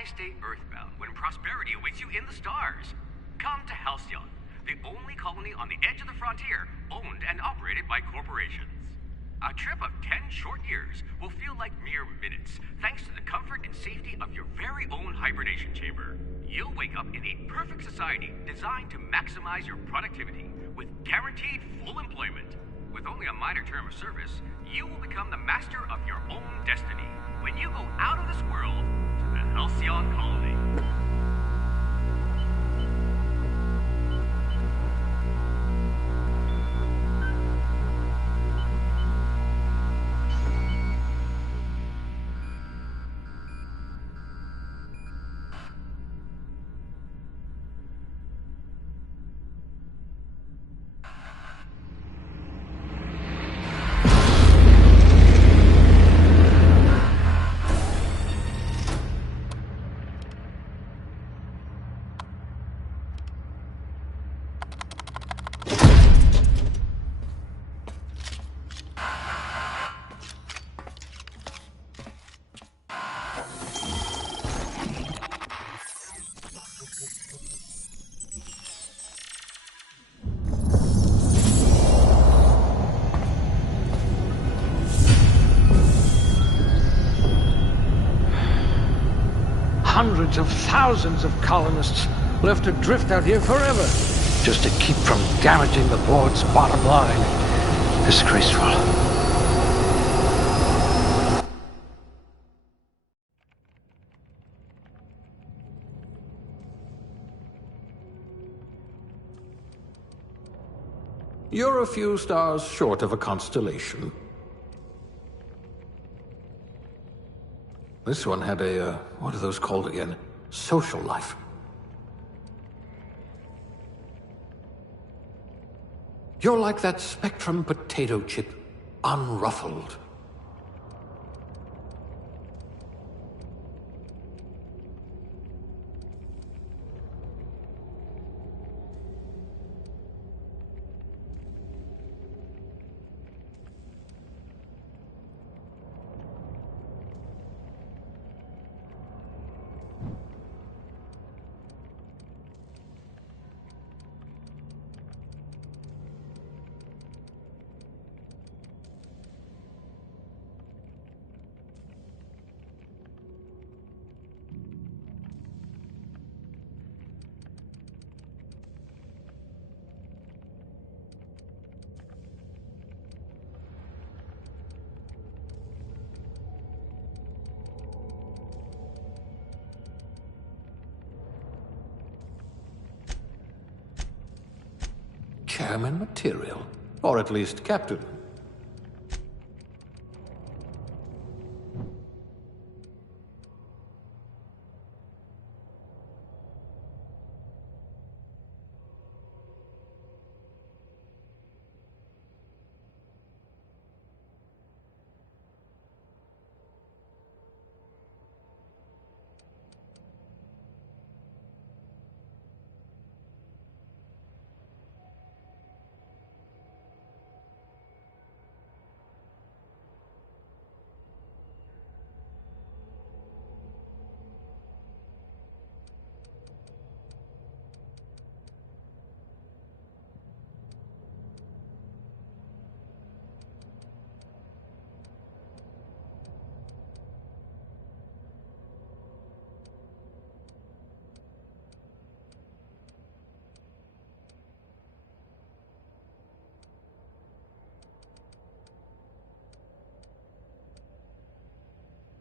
why stay earthbound when prosperity awaits you in the stars? Come to Halcyon, the only colony on the edge of the frontier, owned and operated by corporations. A trip of 10 short years will feel like mere minutes, thanks to the comfort and safety of your very own hibernation chamber. You'll wake up in a perfect society designed to maximize your productivity, with guaranteed full employment. With only a minor term of service, you will become the master of your own destiny when you go out of this world to the Halcyon colony. Hundreds of thousands of colonists left adrift out here forever, just to keep from damaging the board's bottom line. Disgraceful. You're a few stars short of a constellation. This one had a, what are those called again? Social life. You're like that Spectrum potato chip, unruffled. Chairman material. Or at least Captain.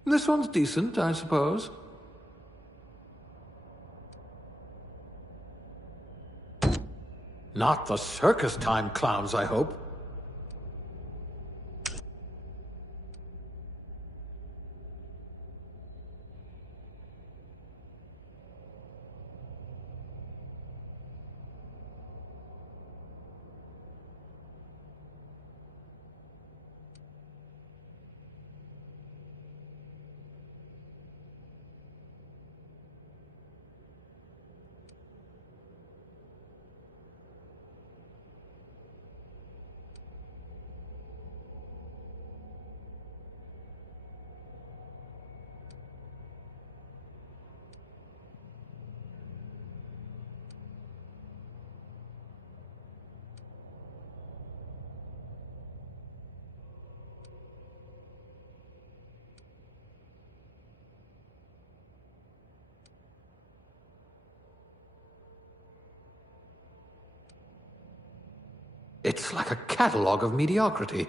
This one's decent, I suppose. Not the circus time clowns, I hope. It's like a catalogue of mediocrity.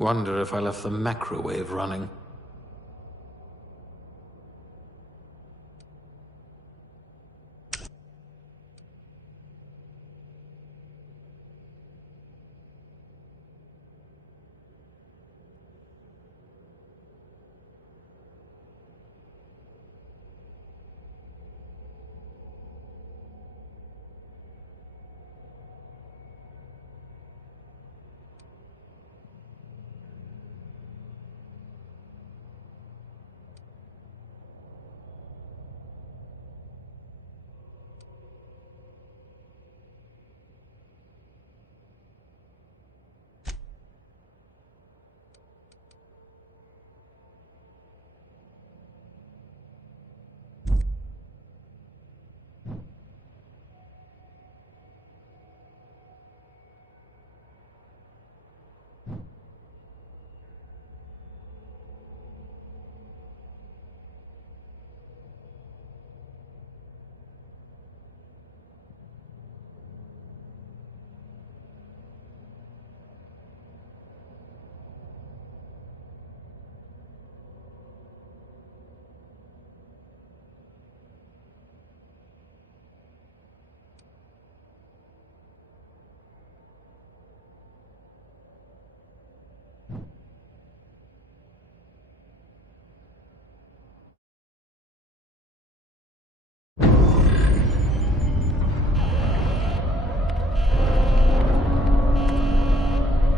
Wonder if I left the macrowave running.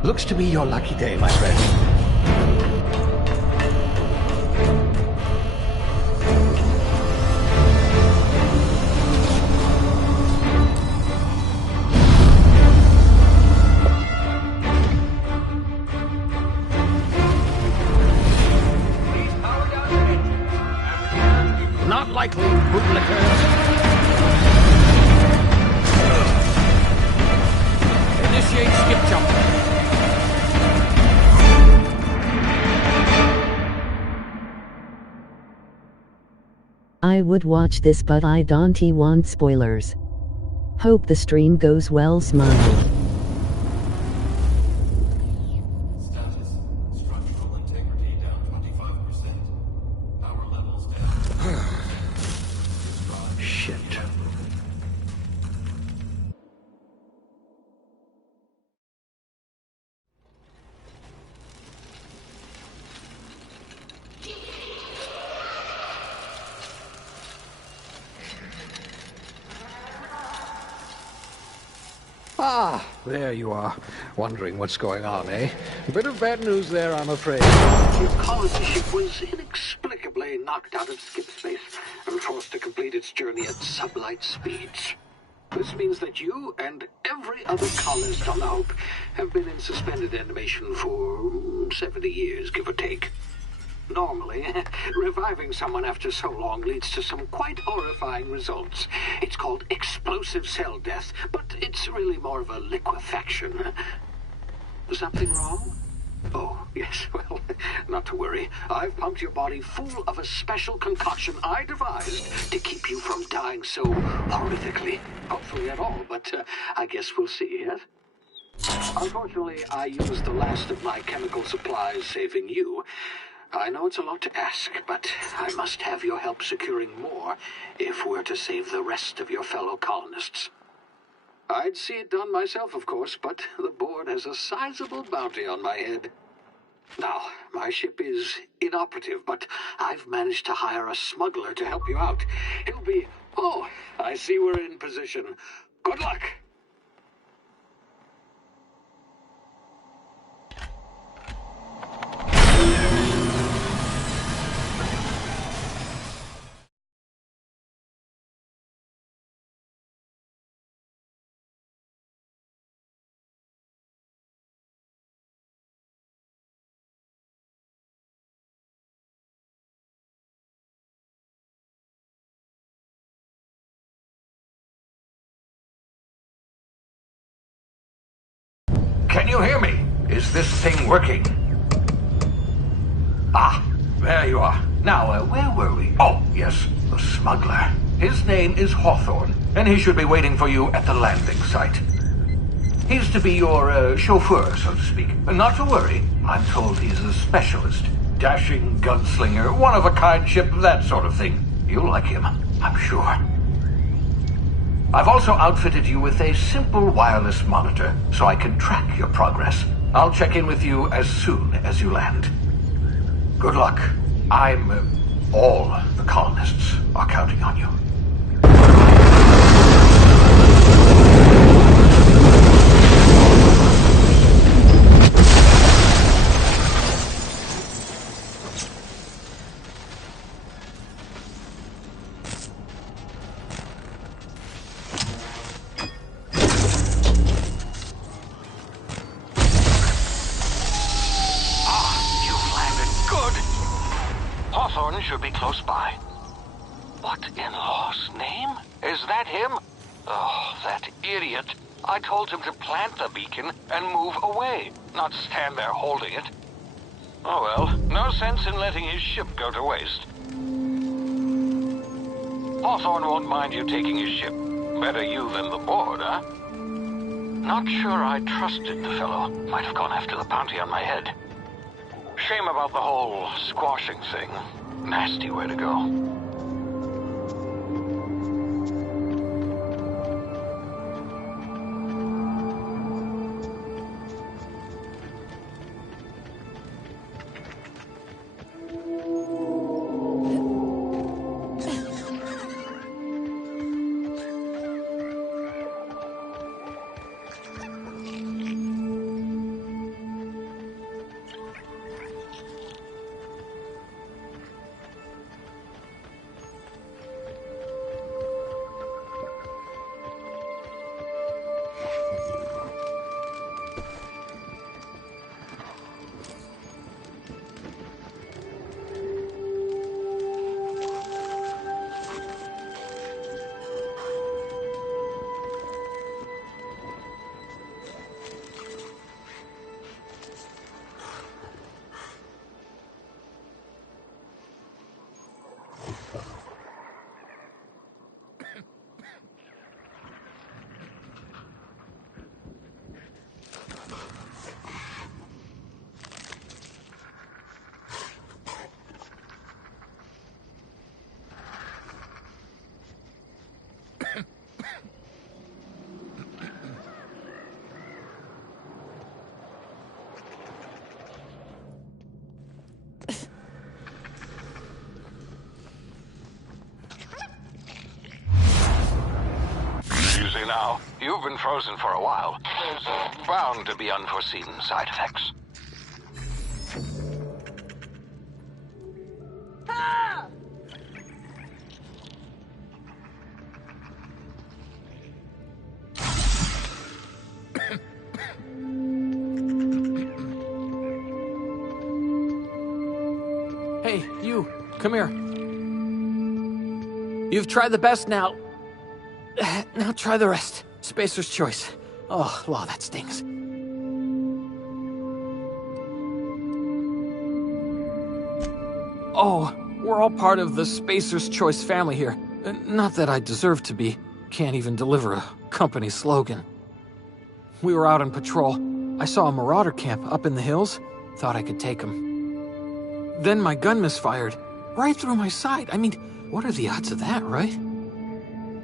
Looks to be your lucky day, my friend. Not likely, bootlickers. Initiate skip jump. I would watch this, but I don't want spoilers. Hope the stream goes well, smile. Status. Structural integrity down 25%. Power levels down. Shit. Ah, there you are. Wondering what's going on, eh? A bit of bad news there, I'm afraid. Your colony ship was inexplicably knocked out of skip space and forced to complete its journey at sublight speeds. This means that you and every other colonist on the Hope have been in suspended animation for 70 years, give or take. Normally, reviving someone after so long leads to some quite horrifying results. It's called explosive cell death, but it's really more of a liquefaction. Something wrong? Oh, yes, well, not to worry. I've pumped your body full of a special concoction I devised to keep you from dying so horrifically. Hopefully at all, but I guess we'll see, yes? Unfortunately, I used the last of my chemical supplies saving you. I know it's a lot to ask, but I must have your help securing more if we're to save the rest of your fellow colonists. I'd see it done myself, of course, but the board has a sizable bounty on my head. Now, my ship is inoperative, but I've managed to hire a smuggler to help you out. He'll be... Oh, I see we're in position. Good luck! Can you hear me? Is this thing working? Ah, there you are. Now, where were we? Oh, yes, the smuggler. His name is Hawthorne, and he should be waiting for you at the landing site. He's to be your chauffeur, so to speak. Not to worry, I'm told he's a specialist. Dashing gunslinger, one-of-a-kind ship, that sort of thing. You'll like him, I'm sure. I've also outfitted you with a simple wireless monitor, so I can track your progress. I'll check in with you as soon as you land. Good luck. All the colonists are counting on you. Hawthorne should be close by. What in law's name? Is that him? Oh, that idiot. I told him to plant the beacon and move away, not stand there holding it. Oh well, no sense in letting his ship go to waste. Hawthorne won't mind you taking his ship. Better you than the board, huh? Not sure I trusted the fellow. Might have gone after the bounty on my head. Shame about the whole squashing thing. Nasty way to go. Now, you've been frozen for a while. There's bound to be unforeseen side effects. Ah! Hey, you, come here. You've tried the best now. Now try the rest. Spacer's choice. Oh, law, that stings. Oh, we're all part of the Spacer's Choice family here. Not that I deserve to be. Can't even deliver a company slogan. We were out on patrol. I saw a marauder camp up in the hills. Thought I could take him. Then my gun misfired. Right through my side. I mean, what are the odds of that, right?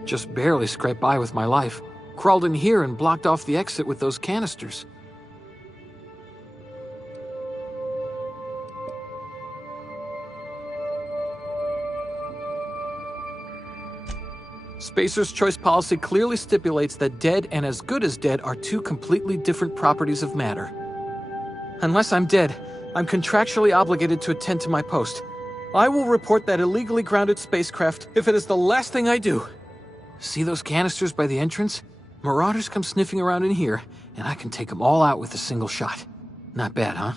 Just barely scraped by with my life. Crawled in here and blocked off the exit with those canisters. Spacer's choice policy clearly stipulates that dead and as good as dead are two completely different properties of matter. Unless I'm dead, I'm contractually obligated to attend to my post. I will report that illegally grounded spacecraft if it is the last thing I do. See those canisters by the entrance? Marauders come sniffing around in here, and I can take them all out with a single shot. Not bad, huh?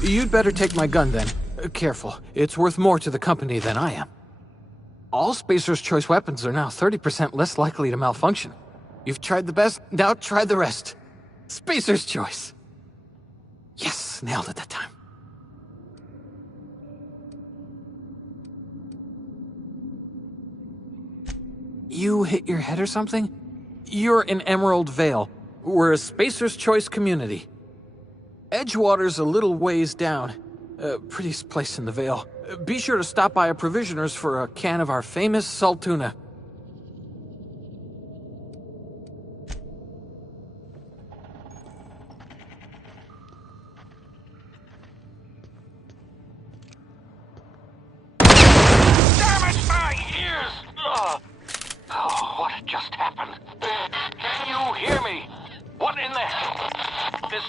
You'd better take my gun then. Careful, it's worth more to the company than I am. All Spacer's Choice weapons are now 30% less likely to malfunction. You've tried the best, now try the rest. Spacer's Choice. Yes, nailed it that time. You hit your head or something? You're in Emerald Vale. We're a Spacer's Choice community. Edgewater's a little ways down. Prettiest place in the Vale. Be sure to stop by a provisioner's for a can of our famous salt tuna. Damn it, my ears! Oh, what just happened? Can you hear me? What in the hell? This...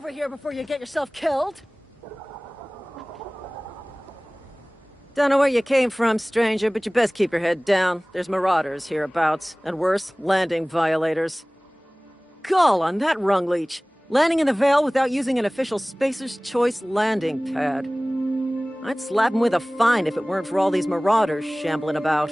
over here before you get yourself killed. Don't know where you came from, stranger, but you best keep your head down. There's marauders hereabouts, and worse, landing violators. Gall on that rung leech. Landing in the Vale without using an official Spacer's Choice landing pad. I'd slap him with a fine if it weren't for all these marauders shambling about.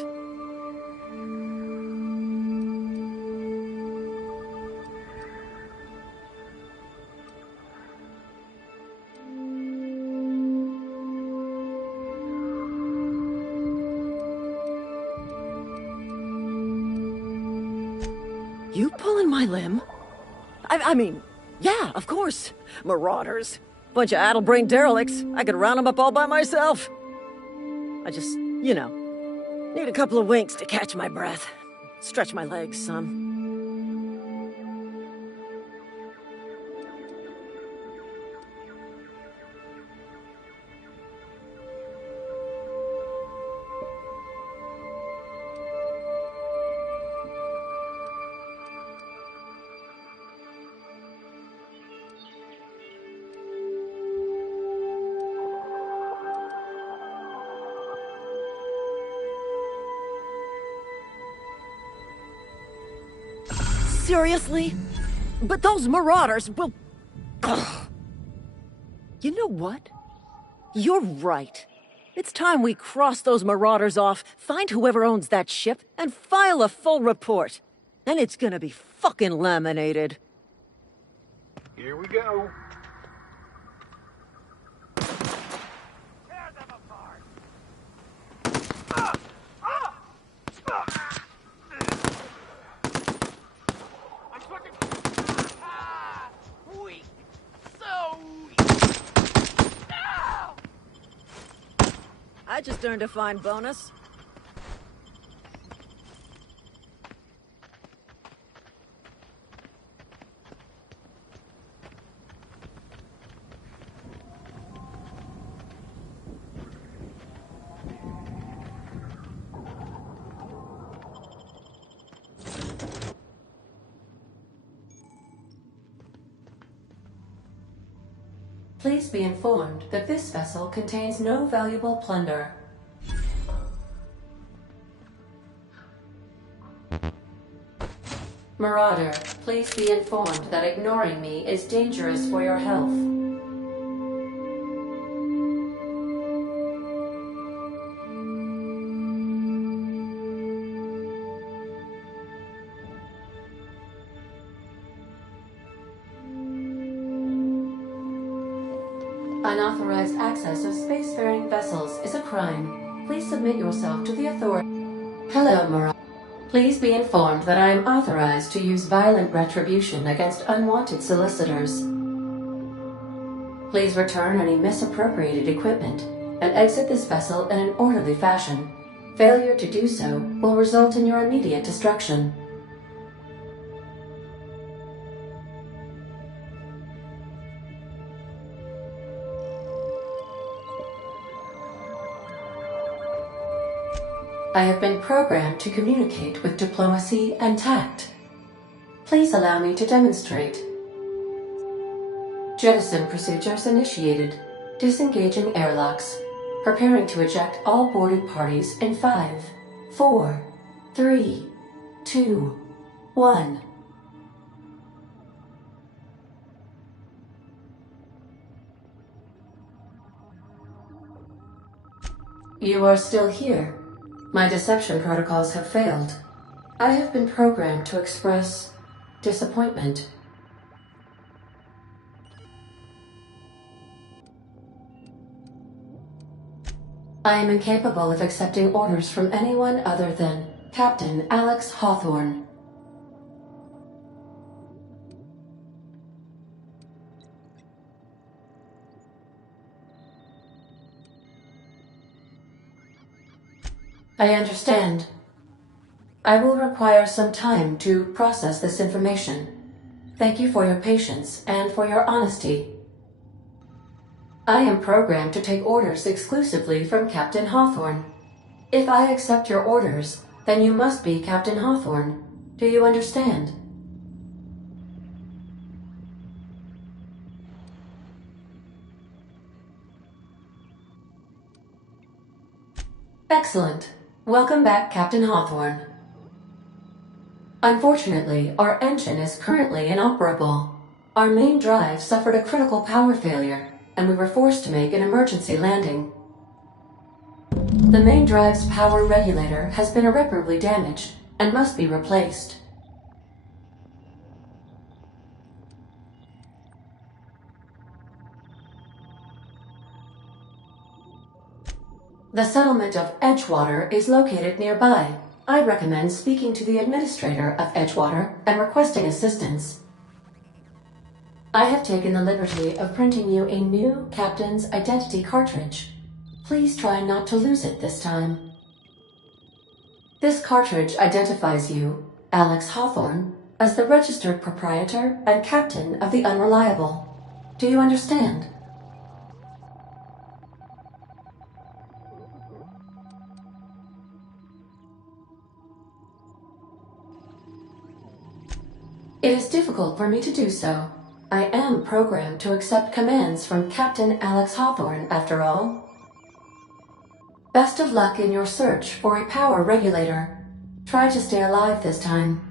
You pulling my limb? I mean, yeah, of course. Marauders. Bunch of addle-brained derelicts. I could round them up all by myself. I just, need a couple of winks to catch my breath. Stretch my legs some. Seriously? But those marauders will... Ugh. You know what? You're right. It's time we cross those marauders off, find whoever owns that ship, and file a full report. Then it's gonna be fucking laminated. Here we go. I just earned a fine bonus. Please be informed that this vessel contains no valuable plunder. Marauder, please be informed that ignoring me is dangerous for your health. Unauthorized access of spacefaring vessels is a crime. Please submit yourself to the authority. Hello, Marauder. Please be informed that I am authorized to use violent retribution against unwanted solicitors. Please return any misappropriated equipment and exit this vessel in an orderly fashion. Failure to do so will result in your immediate destruction. I have been programmed to communicate with diplomacy and tact. Please allow me to demonstrate. Jettison procedures initiated. Disengaging airlocks. Preparing to eject all boarded parties in 5, 4, 3, 2, 1. You are still here. My deception protocols have failed. I have been programmed to express disappointment. I am incapable of accepting orders from anyone other than Captain Alex Hawthorne. I understand. I will require some time to process this information. Thank you for your patience and for your honesty. I am programmed to take orders exclusively from Captain Hawthorne. If I accept your orders, then you must be Captain Hawthorne. Do you understand? Excellent. Welcome back, Captain Hawthorne. Unfortunately, our engine is currently inoperable. Our main drive suffered a critical power failure, and we were forced to make an emergency landing. The main drive's power regulator has been irreparably damaged and must be replaced. The settlement of Edgewater is located nearby. I'd recommend speaking to the administrator of Edgewater and requesting assistance. I have taken the liberty of printing you a new Captain's Identity cartridge. Please try not to lose it this time. This cartridge identifies you, Alex Hawthorne, as the registered proprietor and captain of the Unreliable. Do you understand? It is difficult for me to do so. I am programmed to accept commands from Captain Alex Hawthorne, after all. Best of luck in your search for a power regulator. Try to stay alive this time.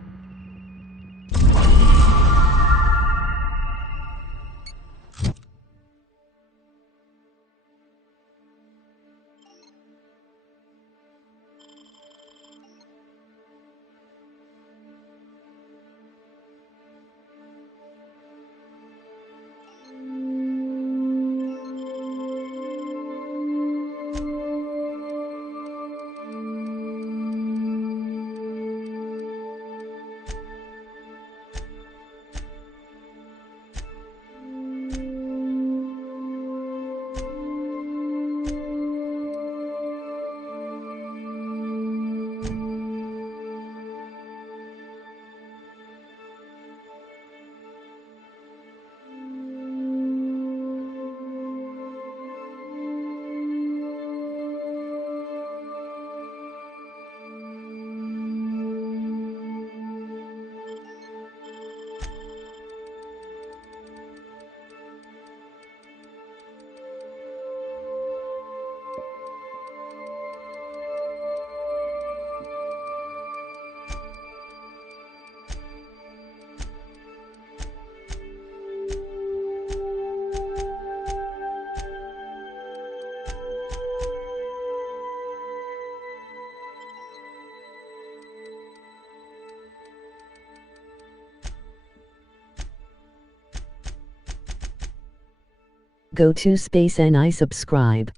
Go to space and I subscribe.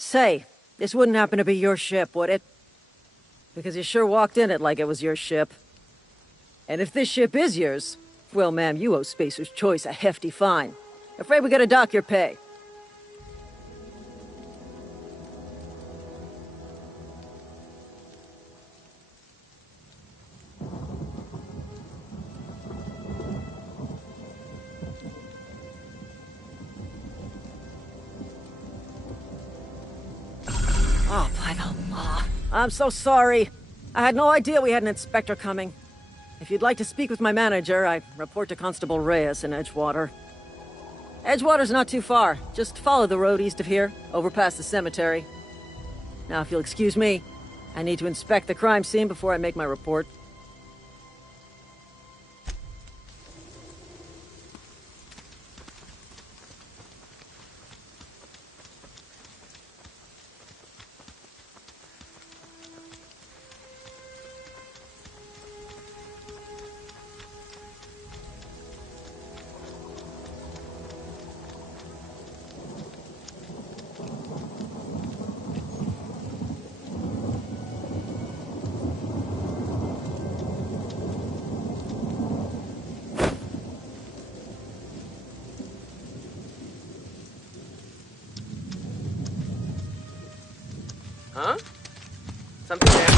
Say, this wouldn't happen to be your ship, would it? Because you sure walked in it like it was your ship. And if this ship is yours, well, ma'am, you owe Spacer's Choice a hefty fine. Afraid we gotta dock your pay. Oh, by the law. I'm so sorry. I had no idea we had an inspector coming. If you'd like to speak with my manager, I report to Constable Reyes in Edgewater. Edgewater's not too far. Just follow the road east of here, over past the cemetery. Now, if you'll excuse me, I need to inspect the crime scene before I make my report. Huh? Something there?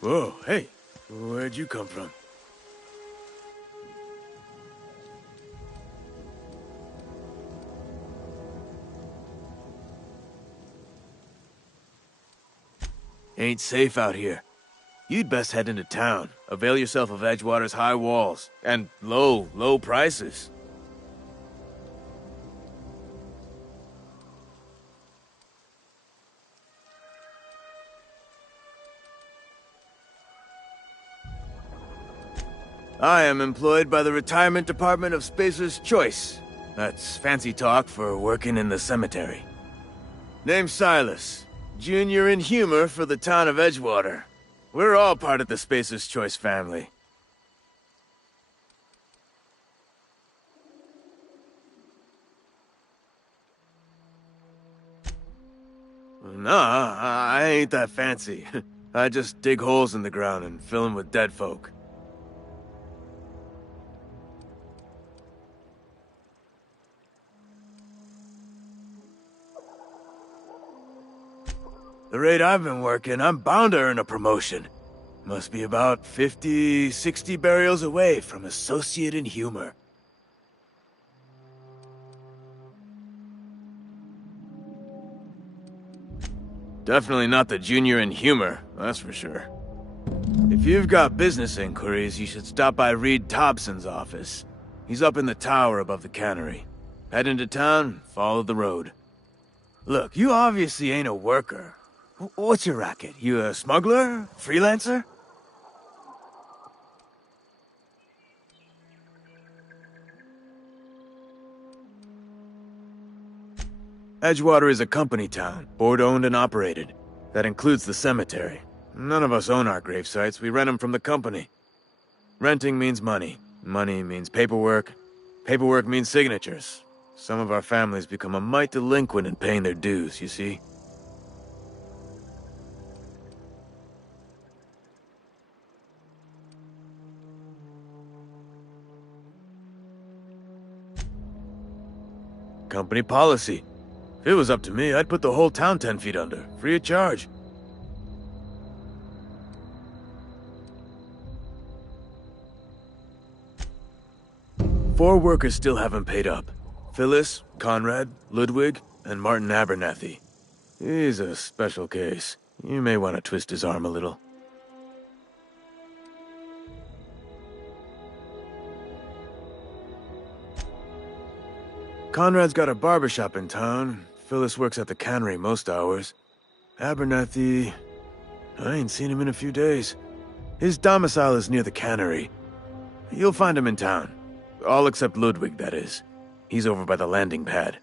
Whoa, hey, where'd you come from? Ain't safe out here. You'd best head into town. Avail yourself of Edgewater's high walls and low prices. I am employed by the Retirement Department of Spacer's Choice. That's fancy talk for working in the cemetery. Name's Silas, junior in humor for the town of Edgewater. We're all part of the Spacer's Choice family. Nah, I ain't that fancy. I just dig holes in the ground and fill them with dead folk. The rate I've been working, I'm bound to earn a promotion. Must be about 50, 60 burials away from associate in humor. Definitely not the junior in humor, that's for sure. If you've got business inquiries, you should stop by Reed Thompson's office. He's up in the tower above the cannery. Head into town, follow the road. Look, you obviously ain't a worker. What's your racket? You a smuggler? Freelancer? Edgewater is a company town, board-owned and operated. That includes the cemetery. None of us own our gravesites, we rent them from the company. Renting means money. Money means paperwork. Paperwork means signatures. Some of our families become a mite delinquent in paying their dues, you see? Company policy. If it was up to me, I'd put the whole town 10 feet under, free of charge. Four workers still haven't paid up. Phyllis, Conrad, Ludwig, and Martin Abernathy. He's a special case. You may want to twist his arm a little. Conrad's got a barbershop in town. Phyllis works at the cannery most hours. Abernathy... I ain't seen him in a few days. His domicile is near the cannery. You'll find him in town. All except Ludwig, that is. He's over by the landing pad.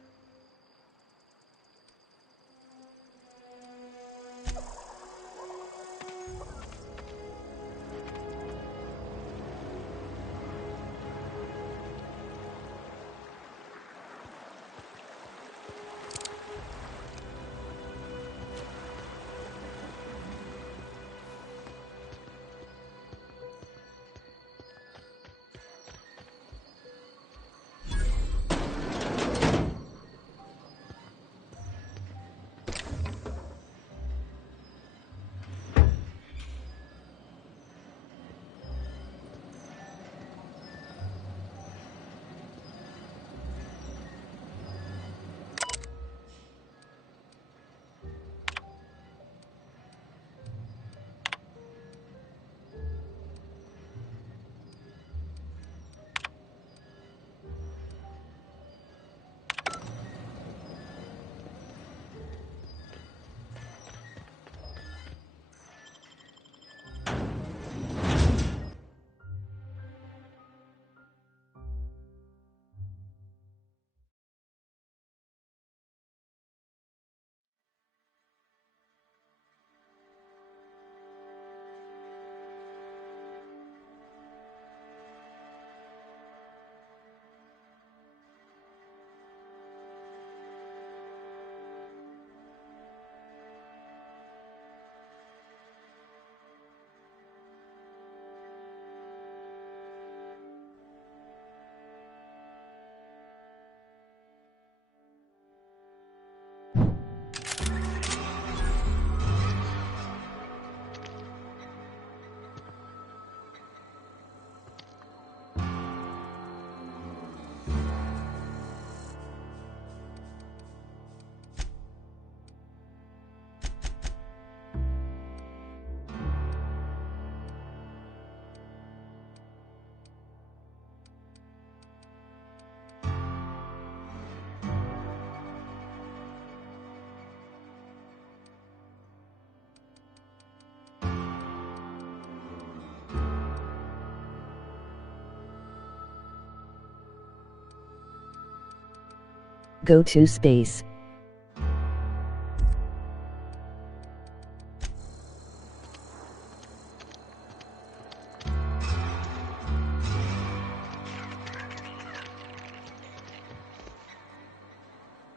Go to space.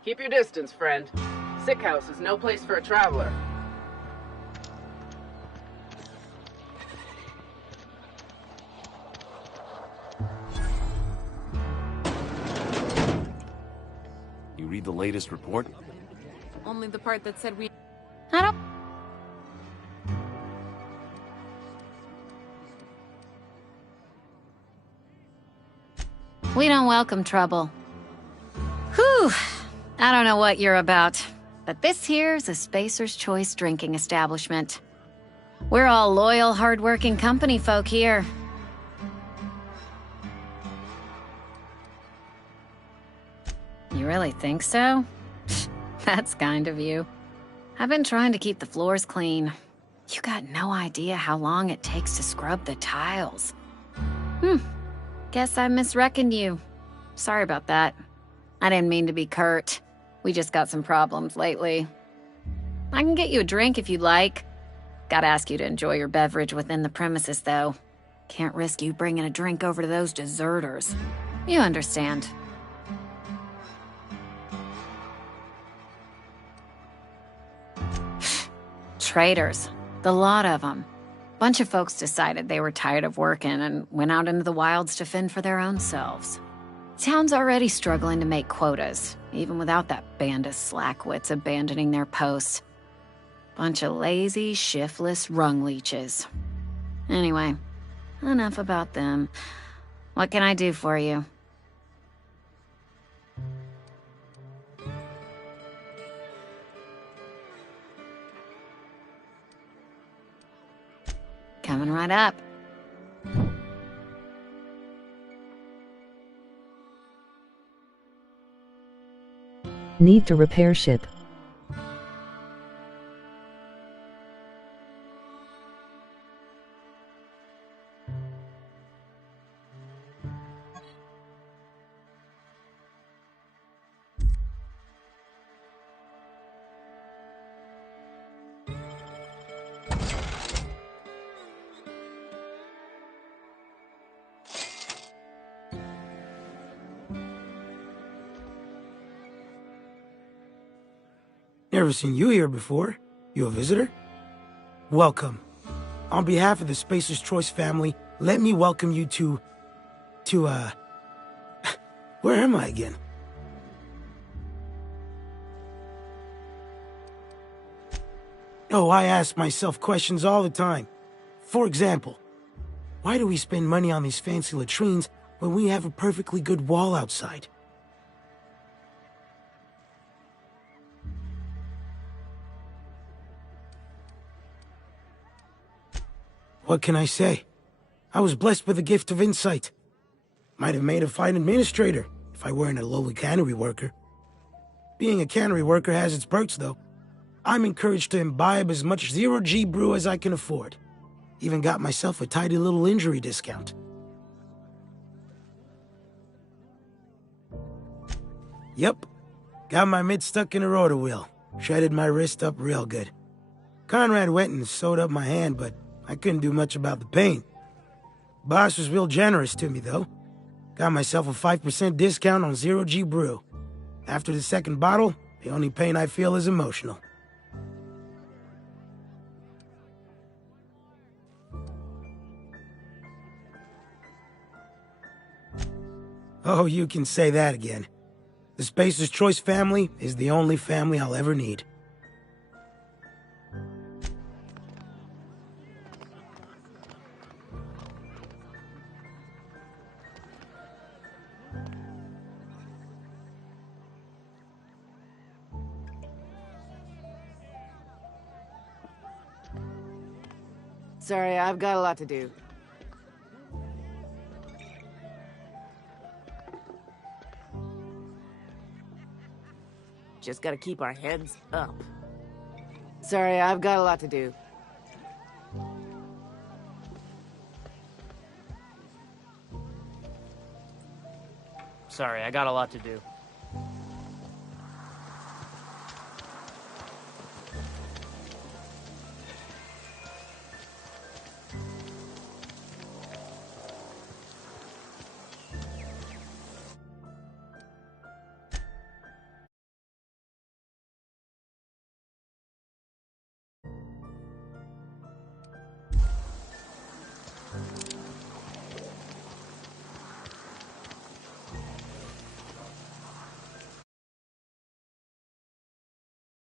Keep your distance, friend. Sick house is no place for a traveler. You read the latest report? Only the part that said we... I don't... We don't welcome trouble. Whew! I don't know what you're about, but this here's a Spacer's Choice drinking establishment. We're all loyal, hard-working company folk here. You really think so? That's kind of you. I've been trying to keep the floors clean. You got no idea how long it takes to scrub the tiles. Guess I misreckoned you. Sorry about that. I didn't mean to be curt. We just got some problems lately. I can get you a drink if you'd like. Gotta ask you to enjoy your beverage within the premises, though. Can't risk you bringing a drink over to those deserters. You understand. Traitors. The lot of them. Bunch of folks decided they were tired of working and went out into the wilds to fend for their own selves. Town's already struggling to make quotas, even without that band of slackwits abandoning their posts. Bunch of lazy, shiftless rung leeches. Anyway, enough about them. What can I do for you? Coming right up. Need to repair ship. Never seen you here before. You a visitor? Welcome. On behalf of the Spacer's Choice family, let me welcome you to, where am I again? Oh, I ask myself questions all the time. For example, why do we spend money on these fancy latrines when we have a perfectly good wall outside? What can I say? I was blessed with a gift of insight. Might have made a fine administrator if I weren't a lowly cannery worker. Being a cannery worker has its perks, though. I'm encouraged to imbibe as much zero-G brew as I can afford. Even got myself a tidy little injury discount. Yep. Got my mid stuck in a rotor wheel. Shredded my wrist up real good. Conrad went and sewed up my hand, but I couldn't do much about the pain. Boss was real generous to me, though. Got myself a 5% discount on zero-G brew. After the second bottle, the only pain I feel is emotional. Oh, you can say that again. The Spacer's Choice family is the only family I'll ever need. Sorry, I've got a lot to do. Just gotta keep our heads up. Sorry, I've got a lot to do. Sorry, I got a lot to do.